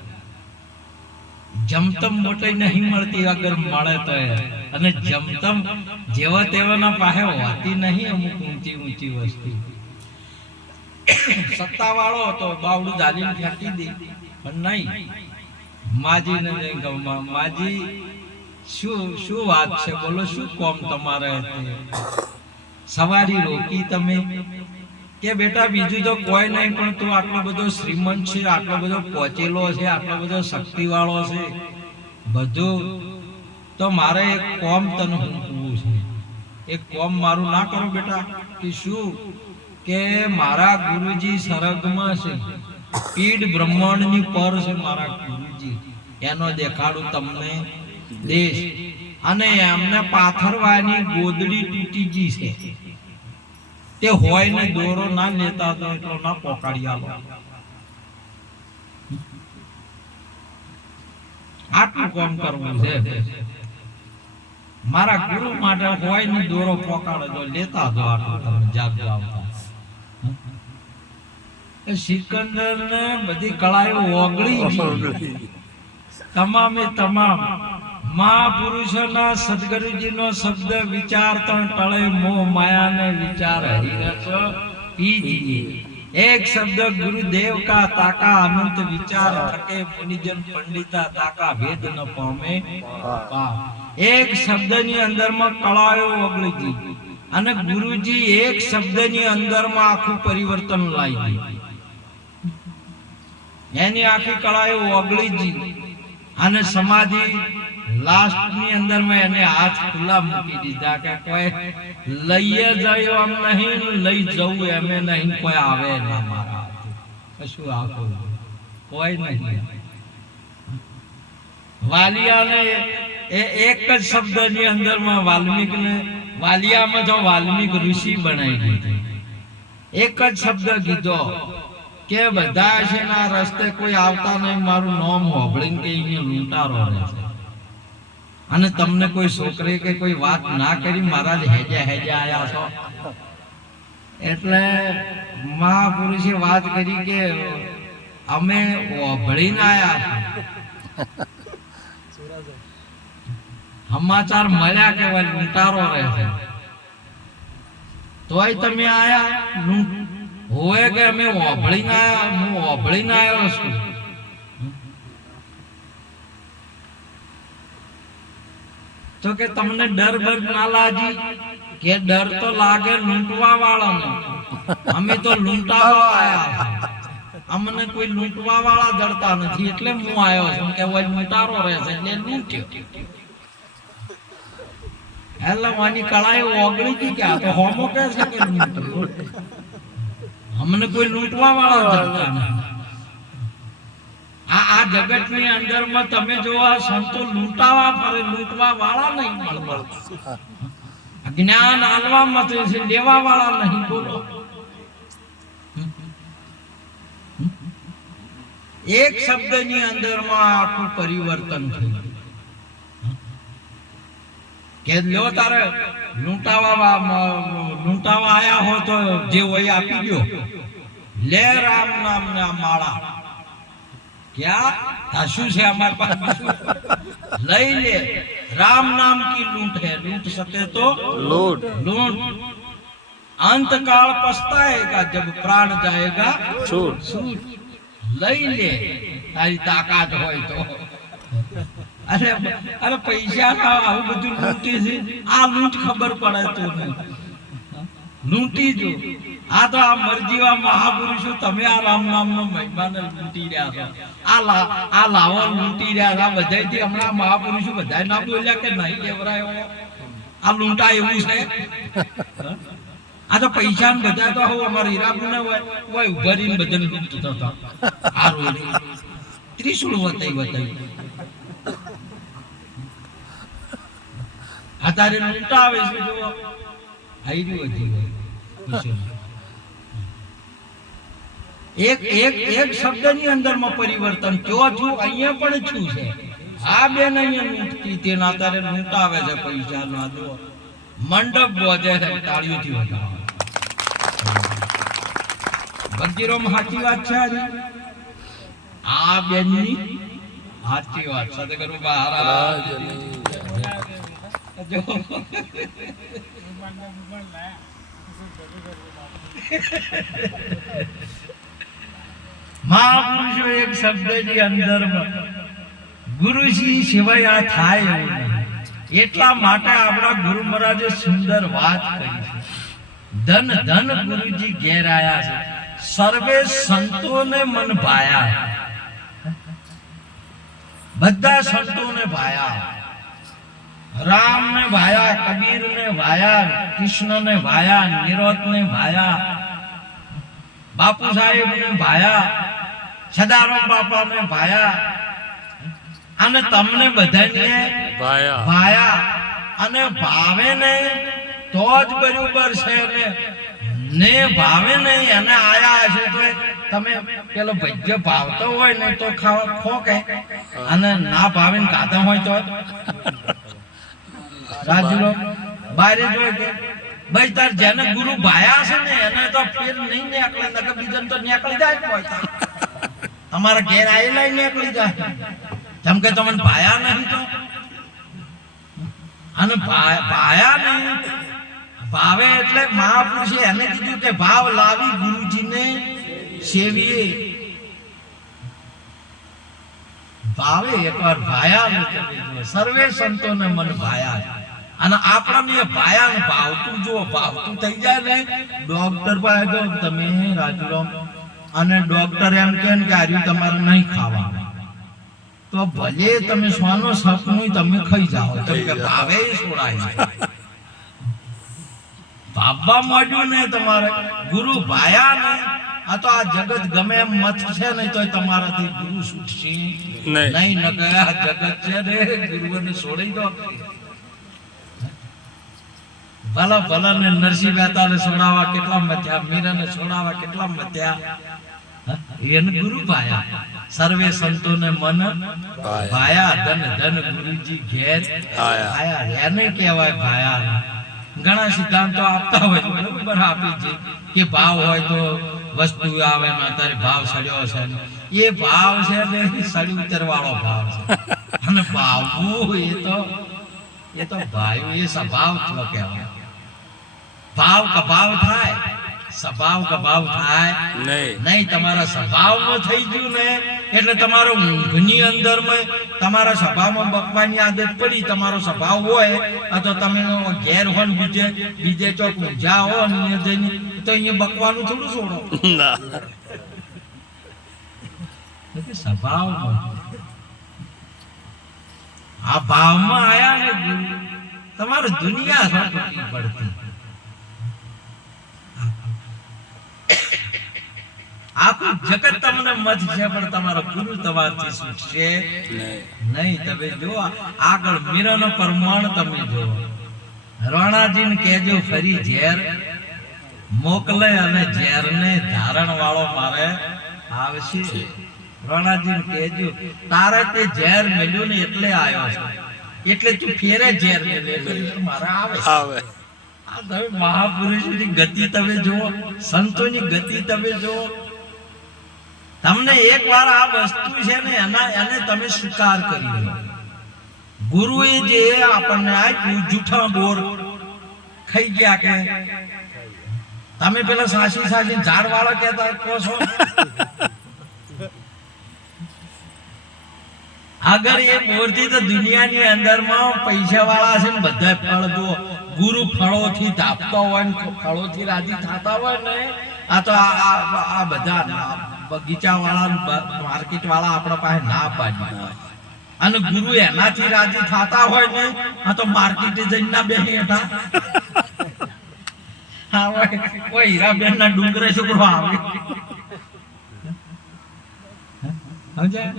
જમતમ મોટી નહીં મળતી અગર મળે તો. અને જમતમ જેવા તેવાના પાસે હોતી નહીં અમુક ઊંચી વસ્તુ. સત્તા વાળો હતો, બાવડું દાલીને ફેંકી દે. પણ નહીં, માજી ને માજી શું વાત છે બોલો, શું કોમ તમારે? સવારી રોકી તમે કે બેટા બીજું તો કોઈ નહીં, પણ તું આટલો બધો શ્રીમંત છે, આટલો બધો પહોંચેલો છે, આટલો બધો શક્તિવાળો છે બધું, તો મારે એક કોમ તને મૂકવું છે. એક કોમ મારું ના કરો બેટા. કે શું? કે મારા ગુરુજી સરગમાં છે, પીડ બ્રહ્માંડની પર છે મારા ગુરુજી, એનો દેખાડું તમને દેશ. અને એમને પાથરવાની ગોદડી તૂટી ગઈ છે, તે હોય ને દોરો ના લેતા તો એટલો ના પોકાડી આલો. આટલું કામ કરવું છે મારા ગુરુ માટે. હોય ને દોરો પોકાડે તો લેતા દો, આટલું તમે જાગવા આવતા. સિકંદર ને બધી કળાઓ ઓગળી ગઈ, તમામે તમામ મહાપુરુષોના સદગુરુજીનો શબ્દ વિચારતા ટળે મોહ માયાને વિચાર હરિરસ પીજી. એક શબ્દ ગુરુદેવ કા તાકા અનંત વિચાર થકે મુનિજન પંડિતા તાકા ભેદ ન પામે. એક શબ્દની અંદરમાં કળાઓ ઓગળી ગઈ અને ગુરુજી એક શબ્દની અંદરમાં આખું પરિવર્તન લાવી દીધું. એની આખી કળાઓ ઓગળી ગઈ અને સમાધિ લાસ્ટ ની અંદર માં એને હાથ ખુલ્લા મૂકી દીધા કે કોઈ લઈએ જાય એમ નહીં, લઈ જવું એમ નહીં, કોઈ આવે ના મારા કશું આખું કોઈ નહીં. વાલિયાને એક જ શબ્દ ની અંદર માં વાલ્મીક ને વાલિયામાં જો વાલ્મીક ઋષિ બનાવી દીધું. એક જ શબ્દ કીધો કે બધા છે ને આ રસ્તે કોઈ આવતા નહીં, મારું નામ હોભળીને કે અહીંયા લૂંટારો રહે છે. અને તમને કોઈ છોકરી કે કોઈ વાત ના કરી, મહારાજ હેજે હેજે આયા છો. એટલે મહાપુરુષે વાત કરી કે અમે હોભળીને આયા, સમાચાર મળ્યા કે લૂંટારો રહે છે, તોય તમે આયા. હોય કે અમે હોભળીને આયા, હું હોભળીને આવ્યો છું. તો કે તમને ડર બર ના લાગી? કે ડર તો લાગે લૂંટવા વાળાને, અમે તો લૂંટાવા આયા, અમને કોઈ લૂંટવા વાળા ડરતા નથી, એટલે હું આવ્યો છું કે ઓય લૂંટારો રહેશે એટલે લૂંટ્યો. એટલે વાની કળાએ ઓગળી ગઈ કે આ તો હોમો કહે છે કે લૂંટ્યો, અમને કોઈ લૂંટવા વાળા ડરતા નથી. આ જગત ની અંદર માં તમે જો આ સંતો લૂંટાવા ફરે, લૂંટવા વાળા નહીં મળતા. જ્ઞાન આલવા મતે છે, લેવા વાળા નહીં. બોલો, એક શબ્દ ની અંદર માં આખું પરિવર્તન થયું. કે લ્યો તારે લૂંટાવા આયા હો તો જે હોય આપી દો. લે રામ નામ ના માળા. क्या શું છે અમાર પાસે? લઈ લે. राम नाम की लूट है, लूट सके तो लूट लूट. अंत काल पछताएगा जब प्राण जाएगा छूट छूट. લઈ લે તારી તાકાત હોય તો. અરે અરે પૈસા ના આવું બધું લૂંટી છે, આ લૂંટ ખબર પડે તો નહીં લૂંટી જો. આ તો આ મરજીવા મહાપુરુષો તમે આ રામ નામ નો મહિમાને લૂંટી રહ્યા છો. આ લાવો લૂંટી રહ્યા હતા બધાથી. હમણાં મહાપુરુષો બધા ના બોલ્યા કે નહીં લેવરાયો, આ લૂંટા એવું છે. આ તો પૈસા ને બધા તો હું અમારા હીરાપુર ને હોય ઉભરીને બધાને લૂંટતા હતા. આ રોજ ત્રિશુળ વતાઈ અત્યારે લૂંટા આવે છે. જો આયરી વધી હોય એક એક એક શબ્દ ની અંદર માં પરિવર્તન. ચોથું અહીંયા પણ છું છે. આ બેન અહીંયા લૂંટતી તેના આધારે લૂંટાવે છે પૈસા ના દો. મંડપ બોજે છે તાળીઓથી વધારે. વગીરો સાચી વાત છે. આ બેન ની સાચી વાત. સદગુરુ મહારાજ જો મહાપુરુષો એક શબ્દ ની અંદર ગુરુજી સિવાય આ થાય એવું નહીં. એટલા માટે આપણા ગુરુ મહારાજે સુંદર વાત કરી છે. ધન ધન ગુરુજી ઘેર આયા છે, સર્વે સંતોને મન ભાયા, બધા સંતોને ભાયા, રામ ને ભાયા, કબીર ને ભાયા, કૃષ્ણ ને ભાયા, નિરોધ ને ભાયા, બાપુ સાહેબ ને ભાયા, સદારામ બાપા ને ભાયા, અને તમને બધાને ભાયા. અને ભાવે નહીં તો જ બરોબર છે ને ભાવે નહીં અને આયા છે તો તમે પેલો ભજ્ય ભાવતો હોય ને તો ખોકે, અને ના ભાવે ને કાતા હોય તો રાજુલો બારે જોઈ કે ભાઈ તાર જેને ગુરુ ભાયા છે ને એને તો ફેર નહીં નીકળે, નકર બીજન તો નીકળી જાય હોય, તમારા ઘેર આયેલા નીકળી જાય, જેમ કે તમને ભાયા નહીં તો, અને ભાયા નહીં ભાવે એટલે મહાપુરુષે એને કીધું કે ભાવ લાવી ગુરુજીને સેવીએ. ભાવે એકવાર ભાયા, સર્વે સંતોને મન ભાયા, અને આપણને ભાયા ભાવતું જો ભાવતું થઈ જાય ને, ડોક્ટર પાસે જો તમે રાજુરામ અને ડોક્ટર એમ કહે કે આર્યું તમારે નહીં ખાવા, તો ભલે તમે સોનો સપનું તમે ખાઈ જાઓ, કેમ કે ભાવે છોડાય. ભાવવા માંડ્યું ને તમારે ગુરુ ભાયા ને, આ તો આ જગત ગમે એમ મત છે ને તો તમારાથી ગુરુ છૂટશે નહીં. ન ગયા જગત છે ને ગુરુને છોડી દો. ભલા ભલા ને નરસિંહ મહેતા ને છોડાવા કેટલા મથ્યા, મીરા ને છોડાવા કેટલા મથ્યા, એને ગુરુ ભાયા. સર્વે સંતોને મન ભાયા, ધન ધન ગુરુજી ઘેર આયા, એને કહેવાય ભાયા. ઘણા સિદ્ધાંતો આપતા હોય બરાબર આપી છે કે ભાવ હોય તો વસ્તુ આવે ને, અત્યારે ભાવ સડ્યો છે, એ ભાવ છે ને સડી ઉતરવાળો ભાવ છે, અને ભાવવું એ તો ભાઈ એ સ્વભાવ થયો કહેવાય. ભાવ કભાવ થાય, સ્વભાવ કભાવ થાય નહીં. તમારા સ્વભાવમાં થઈ ગયું ને એટલે તમારો ઊંઘની અંદર તમારા સ્વભાવમાં બકવાની આદત પડી, તમારો સ્વભાવ હોય તો તમે ઘેર હો બીજે ચોક ઊંઝા હો જઈને તો અહીંયા બકવાનું થોડું છોડો. સ્વભાવ આ ભાવમાં આયા ને તમારે દુનિયા પડતી. આખું જગત તમને મત છે પણ તમારો ગુરુ તમારથી છૂટશે નહીં. તમે જો આગળ મીરાનો પ્રમાણ તમે જો, રણાજીને કહેજો ફરી ઝેર મોકલે અને ઝેરને ધારણ વાળો મારે આવશે. રણાજીને કહેજો તારે તે ઝેર મળ્યું ને એટલે આવ્યો છે, એટલે તું ફેરે ઝેર એટલે મારે આવે. આ તમે મહાપુરુષોની ગતિ તમે જુઓ, સંતોની ગતિ તમે જુઓ. તમને એક વાર આ વસ્તુ છે ને એને તમે સ્વીકાર કરી લો. ગુરુએ જે આપણને આપ્યું જૂઠા બોર ખાઈ ગયા કે તમે પેલા સાસી સાસી ઝાડ વાળા કહેતા કહો છો, આગળ એ બોરથી તો દુનિયાની અંદરમાં પૈસા વાળા છે ને બધા ફળ દો. ગુરુ ફળોથી ધાપતા હોય ને ફળોથી રાજી થતા હોય ને, આ તો આ બધા બગીચા વાળા માર્કેટ વાળા આપણા પાસે ના પાડી, અને ગુરુ એનાથી રાજી થતા હોય ને, આ તો માર્કેટે જઈને ના બેસી હેઠા કોઈ હીરાબેન ના ડુંગરે છોકરો આવે.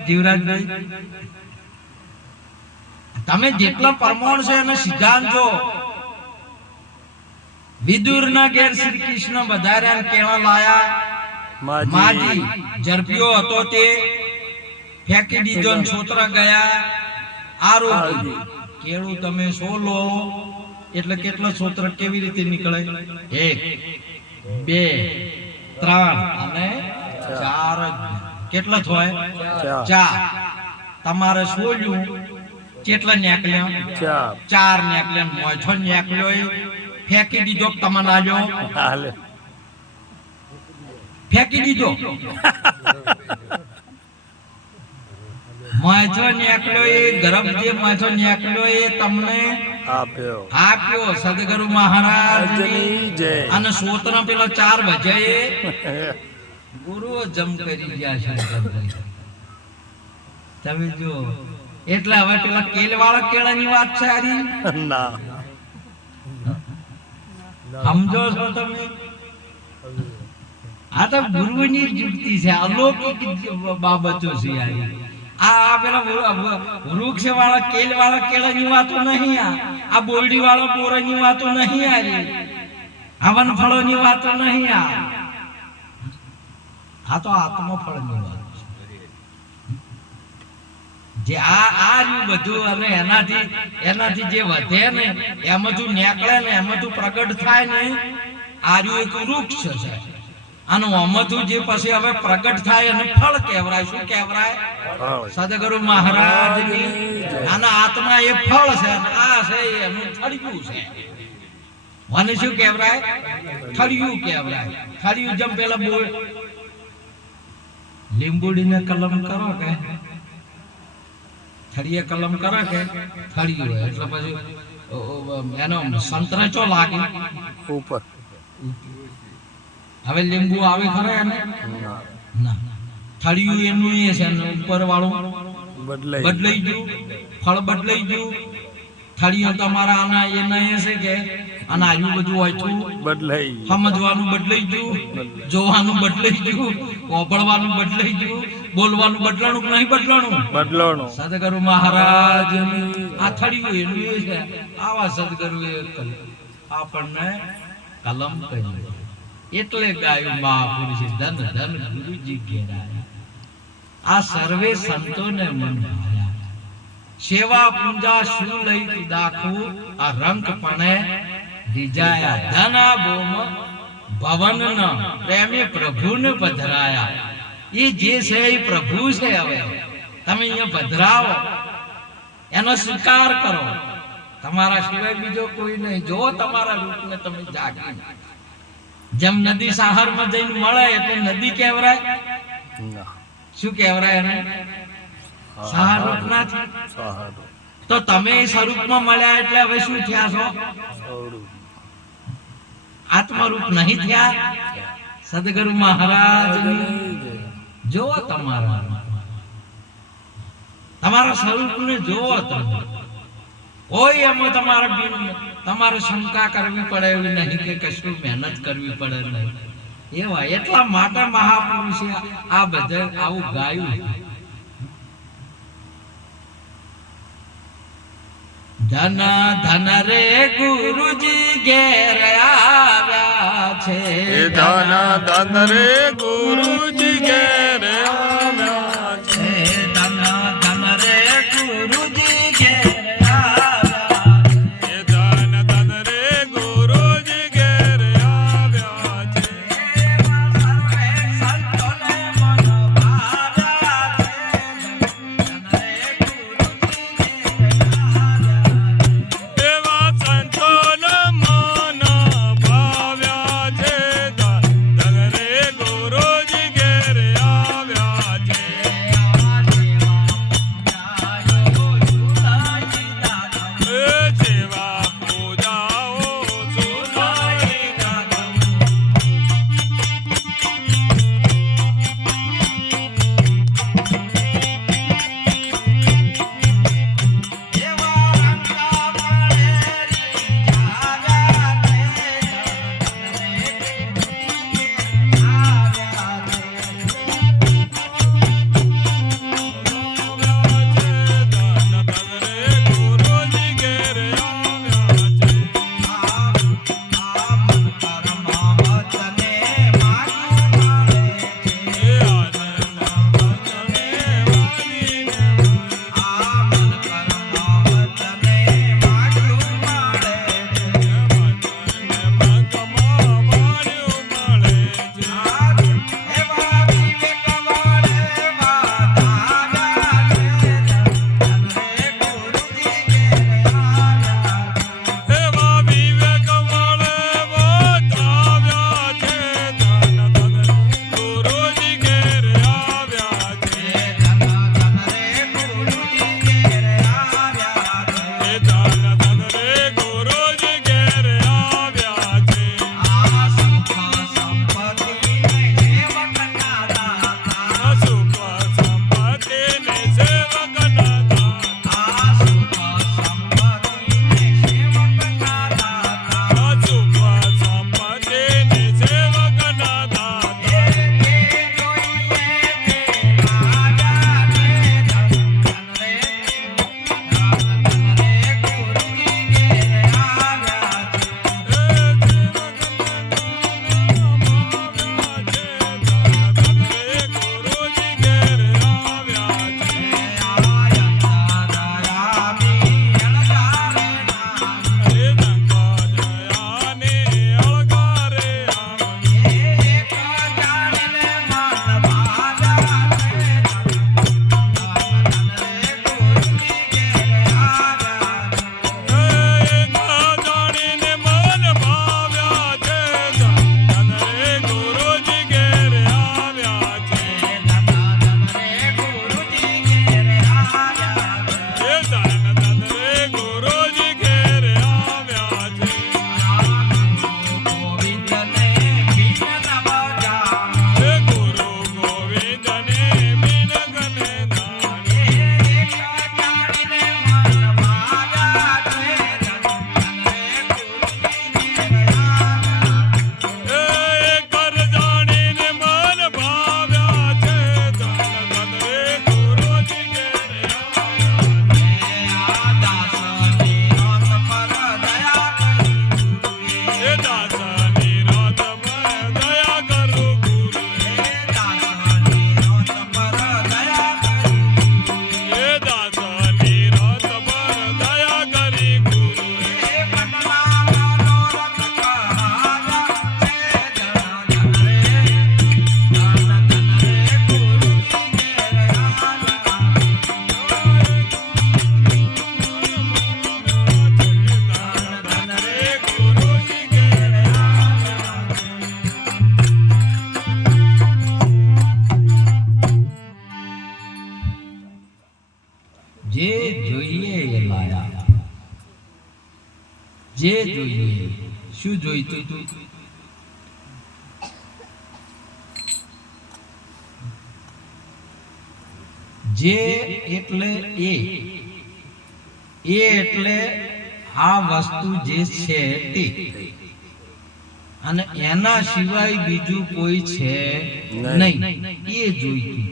જીવરાજભાઈ તમે જેટલા પરમાણ છે એને સિદ્ધાંત જો. વિદુર ના ઘેર શ્રી કૃષ્ણ વધાર્યા કેવા લાયા, માજી ઝડપિયો હતો તે ફેંકી દીધો ને છોતરા ગયા. આરોગ્ય કેળું તમે સોલો એટલે કેટલા છોતરા કેવી રીતે નીકળે? 1 2 3 અને 4. કેટલા થાય? 4. તમારે સોલ્યું કેટલા નીકળ્યા? 4 નીકળ્યા. મોછો નીકળ્યો ફેંકી દીધો, તમને આલ્યો ફેંકી દીધો. માછો નીકળ્યો એ ગરમ જે માછો નીકળ્યો એ તમને આપ્યો સદગુરુ મહારાજની જય. અને સોતના પેલો 4 ભજે ગુરુઓ જમ કરી ગયા શંકરભાઈ. તમે જો એટલે હવે પેલા કેલવાળા કેળાની વાત છે આરી ના સમજો છો તમે? આ તો ગુરુની જ યુક્તિ છે, અલૌકિક બાબતો છે યાર. આ પેલા વૃક્ષ વાળા કેલ વાળા કેળાની વાતો નહીં, આ બોરડી વાળા બોરાની વાતો નહીં, આ વનફળોની વાતો નહીં, આ તો આત્મફળની વાત છે. જે આ રહ્યું બધું અને એનાથી જે વધે ને એમાંથી નીકળે ને એમાંથી પ્રગટ થાય ને આ રહ્યું એક વૃક્ષ છે. આનું અમથું જે પછી હવે પ્રગટ થાય અને ફળ કહેવાય. શું કહેવાય? સદગુરુ મહારાજની આના આત્મા એ ફળ છે, આ છે એનું થળિયું છે. મને શું કહેવાય? થળિયું કહેવાય. થળિયું જેમ પેલા બોલ લીંબુડીને કલમ કરો કે થળીએ કલમ કરે કે થળિયું હોય એટલે પછી એનો સંતરાચો લાગે ઉપર. હવે લીંબુ આવે ખરા એને ના, થળિયું એનું એ છે ને ઉપર વાળું બદલાઈ ગયું, ફળ બદલાઈ ગયું. થળિયું તમારા આના એના એ છે કે અને આજુ બધું વાંચવું બદલાઈ, સમજવાનું બદલાઈ ગયું, જોવાનું બદલાઈ ગયું, ઓભળવાનું બદલાઈ ગયું, બોલવાનું બદલાણું કે નહીં બદલાણું? સદગુરુ મહારાજ આ થળિયું એનું એ છે. આવા સદગુરુ આપણને કલમ કહ્યું એટલે ગાયું મહાપુરુષે ધન ધન ગુરુજી ઘેરાયા. આ સર્વે સંતોને મન ભાયા. સેવા પૂજા શું લઈ દાખવું આ રંક પણે રીજાયા. ધના બોમ ભવન ન પ્રેમે પ્રભુને પધરાયા. એ જે છે એ પ્રભુ છે. હવે તમે અહીંયા પધરાવો, એનો સ્વીકાર કરો. તમારા સિવાય બીજો કોઈ નહીં. જો તમારા રૂપને તમે જાગી, જેમ નદી સાહરમાં જઈને મળે એટલે નદી કહેવાય. શું કહેવાય એને? સાહર રૂપ ના છે. તો તમે સ્વરૂપમાં મળ્યા એટલે હવે શું થયા છો? આત્મરૂપ નહીં થયા. સદગુરુ મહારાજ જો તમારા સ્વરૂપને જોવો તમે. કોઈ એમાં તમારે શંકા કરવી પડે એવી નહીં કે કશું મહેનત કરવી પડે નહીં. એવા એટલા માટે મહાપુરુષે આ બધે આવું ગાયું. ધન ધન રે ગુરુજી ઘેર આવ્યા છે. ધન ધન રે ગુરુજી ઘેર આવ્યા છે. ધન ધન રે ગુરુજી ઘેર જે જોઈએ એ લાયા. જે જોઈએ. શું જોઈતું તું? જે એટલે એ એટલે આ વસ્તુ જે છે તે, અને એના સિવાય બીજું કોઈ છે નહીં. એ જોઈતું,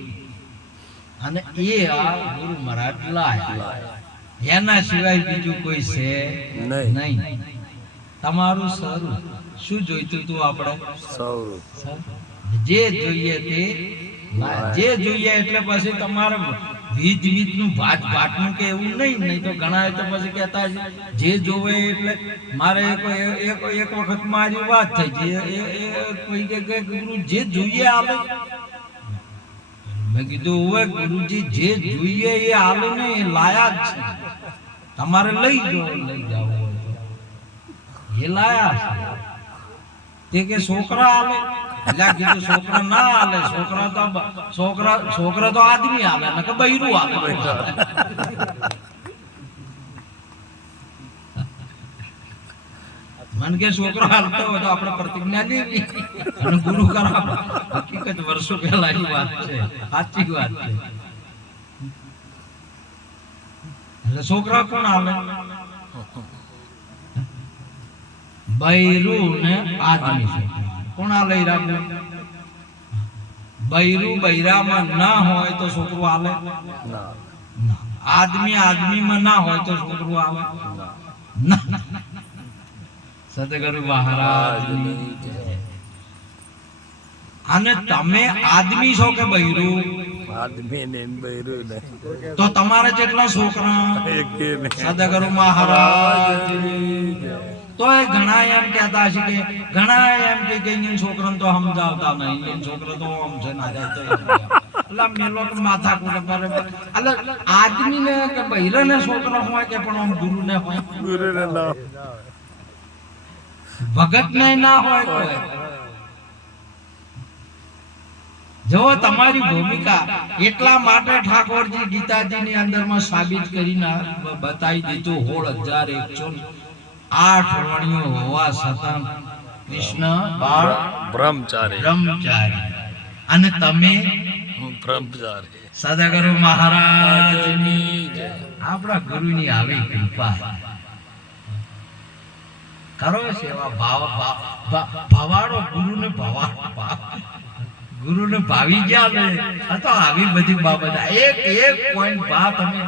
અને એ આ ગુરુ મહારાજ લાયા. એના સિવાય બીજું કોઈ છે નહીં. તમારું સ્વરૂપ શું જોઈતું તું? આપણે જે જોઈએ તે લાયા. જે જોઈએ એટલે પછી તમારે વીજ નું ભાત નું કે એવું નહીં તો ઘણા તો પછી કહેતા જે જોવે એટલે મારે એક વખત મારી વાત થઈ કે ગુરુ જે જોઈએ આવે. મેં કીધું હવે ગુરુજી જે જોઈએ એ આલે ને એ લાયા જ છે. તમારે લઈ જાઓ એ લાયા છે. તે કે છોકરા આલે, એટલે કીધું છોકરા ના આલે. છોકરા તો આદમી આલે ને કે બૈરું આલે. મન કે છોકરો હાલતો હોય તો આપણે પ્રતિજ્ઞા લેવી અને ગુરુ કરાવ. હકીકત વર્ષો પહેલાની વાત છે, સાચી વાત છે. એટલે છોકરા કોણ આલે? બૈરું ને આદમી. કોણ આલે? બૈરું બૈરામાં ના હોય તો છોકરું આલે ના. આદમીમાં ના હોય તો છોકરું આવે ના. સદગુરુ મહારાજ. અને તમે આદમી છો કે બૈરું? આદમી ને બૈરું ને. તો તમારે જેટલા છોકરા? સદગુરુ મહારાજ. તો એ ઘણા એમ કહેતા છે કે ઘણા એમ કે છોકરાને તો સમજાવતા નહીં, છોકરા તો આમ છે ના જાય તો એટલે મેલો માથા કૂટે કરે. એટલે આદમી ને કે બૈરા ને છોકરા હોય કે પણ આમ ગુરુ ને હોય, ભગત ને ના હોય કોઈ. જો તમારી ભૂમિકા એટલા માટે ઠાકોરજી ગીતાજી ની અંદર માં સાબિત કરીને બતાવી દીધું 16,108 વર્ણિયો હોવા છતાં કૃષ્ણ બ્રહ્મચારી અને તમે બ્રહ્મચારી. સદગુરુ મહારાજની આપણા ગુરુની આવી કૃપા કરો. સેવા ભવાડો ગુરુને ભાવી ગયા ને. તો આવી બધી બાબત એક પોઈન્ટ ભાવ તમે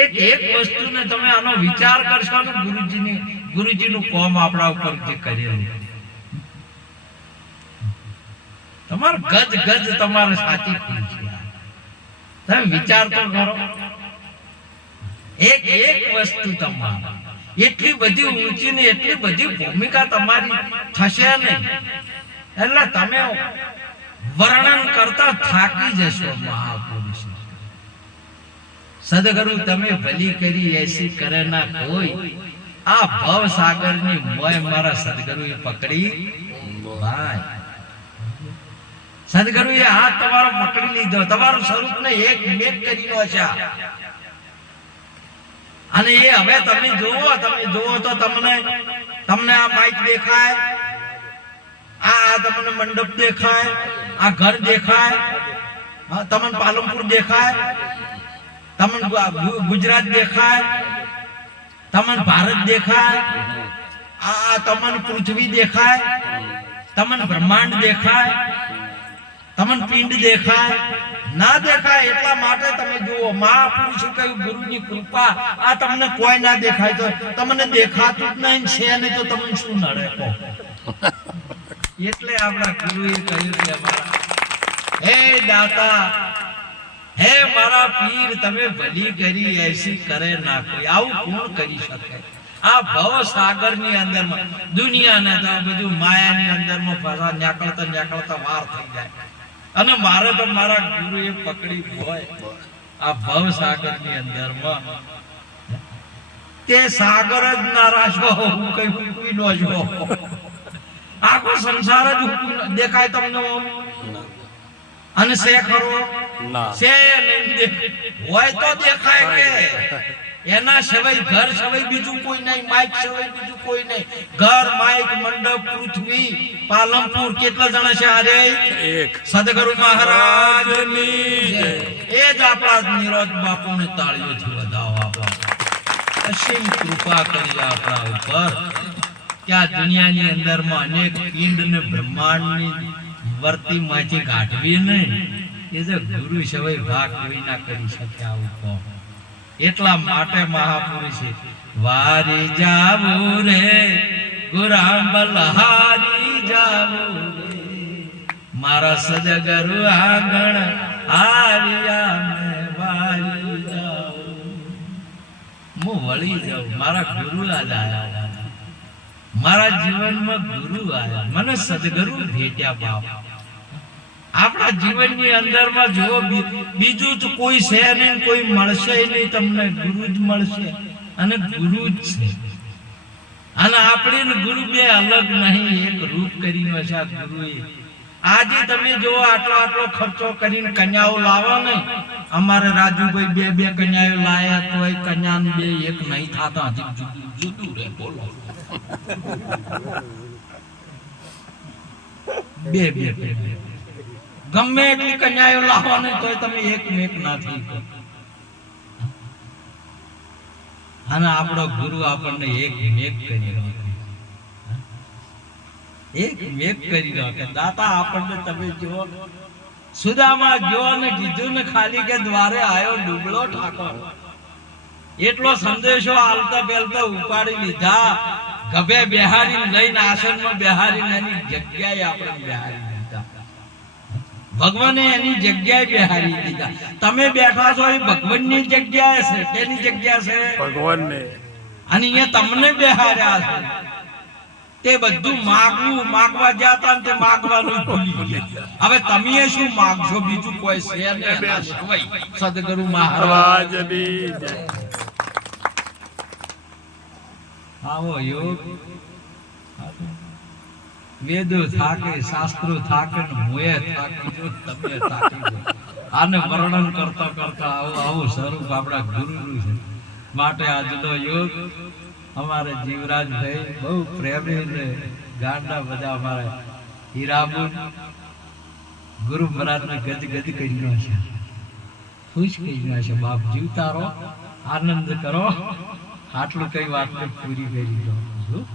એક વસ્તુને તમે આનો વિચાર કરશો ને ગુરુજીનું કોમ આપણા ઉપર જે કરેલું તમારે ગજ તમારે સાચી થઈ છે. તમે વિચાર તો કરો. એક વસ્તુ તમારે એટલી બધી ઊંચી ને એટલી બધી ભૂમિકા તમારી થશે નહીં એટલે તમે વર્ણન કરતા થાકી જશો. મહાપુરુષ સદગુરુ તમે ભલી કરી એસી કરે ના કોઈ. આ ભવ સાગર ની મોય મારા સદગુરુ એ પકડી ભાઈ. સદગુરુ એ હાથ તમારો પકડી લીધો, તમારું સ્વરૂપ ને એક કરી નો છે. અને એ હવે તમે જોવો તો તમને આ માઇક દેખાય, આ તમને મંડપ દેખાય, આ ઘર દેખાય, તમને પાલનપુર દેખાય, તમને ગુજરાત દેખાય, તમને ભારત દેખાય, આ તમને પૃથ્વી દેખાય, તમને બ્રહ્માંડ દેખાય, તમને પિંડ દેખાય ના દેખાય. એટલા માટે તમે જુઓ મહાપુરુષે કહ્યું ગુરુની કૃપા આ તમને કોઈ ના દેખાય તો તમને દેખાતું જ નહીં છે નહીં તો તમને શું નડે કહો. એટલે આપણા ગુરુએ કહ્યું કે અમારા હે દાતા હે મારા પીર તમે ભલી કરી એસી કરે ના કોઈ. આવું કોણ કરી શકે? આ ભવ સાગર ની અંદર દુનિયાને તો બધું માયાની અંદર માં ફરવા નીકળતા વાર થઈ જાય. અને મારે તો મારા ગુરુએ પકડી હોય આ ભવ સાગર ની અંદર માં તે સાગર જ ના રાશો હું કઈ મૂકી નો જો. આખો સંસાર જ દેખાય તમને. અને સે ખરો ના સે નહીં હોય તો દેખાય કે એના સિવાય ઘર સિવાય બીજું કોઈ નહીં, માઇક સિવાય બીજું કોઈ નહીં. ઘર, માઇક, મંડપ, પૃથ્વી, પાલનપુર કેટલા જણા છે આજે? એક સદગુરુ મહારાજની ની જય. એ જ આપણા નિરોધ બાપુને તાળીઓથી વધાવો. આપણા અસીમ કૃપા કરી આપણા ઉપર કે આ દુનિયાની અંદરમાં અનેક પિંડ ને બ્રહ્માંડની વર્તીમાંથી કાઢવી નહીં. એ જે ગુરુ સિવાય ભાગ કોઈ ના કરી શકે. આવું કહો એટલા માટે મહાપુરુષે વારી જાવું રે ગુરામ બલહારી જાવું રે મારા સદગુરુ આંગણ આર્યા મે વારી જાવું. હું વળી જાઉં, મારા ગુરુ આજ આયા, મારા જીવનમાં ગુરુ આયા, મને સદગુરુ ભેટ્યા. બાપ આપણા જીવનની અંદરમાં જો બીજું તો કોઈ છે નહીં, કોઈ મળશે નહીં, તમને ગુરુ જ મળશે અને ગુરુ જ છે. અને આપણે ને ગુરુ બે અલગ નહીં, એક રૂપ કરીને છે આ ગુરુએ. આજે તમે જો આટલો આટલો ખર્ચો કરીને કન્યાઓ લાવો ને, અમારે રાજુભાઈ બે કન્યાઓ લાયા તો એ કન્યાને બે એક નહીં થતા, હજી જુદું રે. બોલો બે ગમે એટલી કન્યાઓ લાવો ને તોય તમે એક ના થઈ શકો. અને આપણો ગુરુ આપણને એક કરી રાખે, એક કરી રાખે. દાતા આપણને તમે જો સુદામા ગયો ને કીધું ને ખાલી કે દ્વારે આવ્યો ડુબળો ઠાકોર, એટલો સંદેશો આલતા બેલતા ઉપાડી લીધા. ગભે બેહારી લઈને આસનમાં બેહારી એની જગ્યાએ આપણે બેહારી દીધા. ભગવાને એની જગ્યાએ બેહારી દીધા. તમે બેઠા છો એ ભગવાનની જગ્યાએ છે. કેની જગ્યા છે? ભગવાનને. અને અહીંયા તમને બેહાર્યા છે. તે બધું માગવા ગયા હતા ને તે માગવાનું ભૂલી ગયા. હવે તમે શું માગશો? બીજું કોઈ છે ને સદગુરુ મહારાજની જય. આવો યોગ વેદો થાકે, શાસ્ત્રો થાકે ને મોય થાકી જો, તમે થાકી જો. આને વર્ણન કરતા કરતા આવું સ્વરૂપ આપણા ગુરુનું છે. માટે આજનો યોગ અમારે જીવરાજભાઈ બહુ પ્રેમી ને ગાંડા બધા અમારા હીરાબુન ગુરુ મહારાજને ગદ કર્યો છે, ખુશ કર્યો છે. બાપ જીવતા રહો, આનંદ કરો. આટલું કઈ વાત પૂરી કરી દો.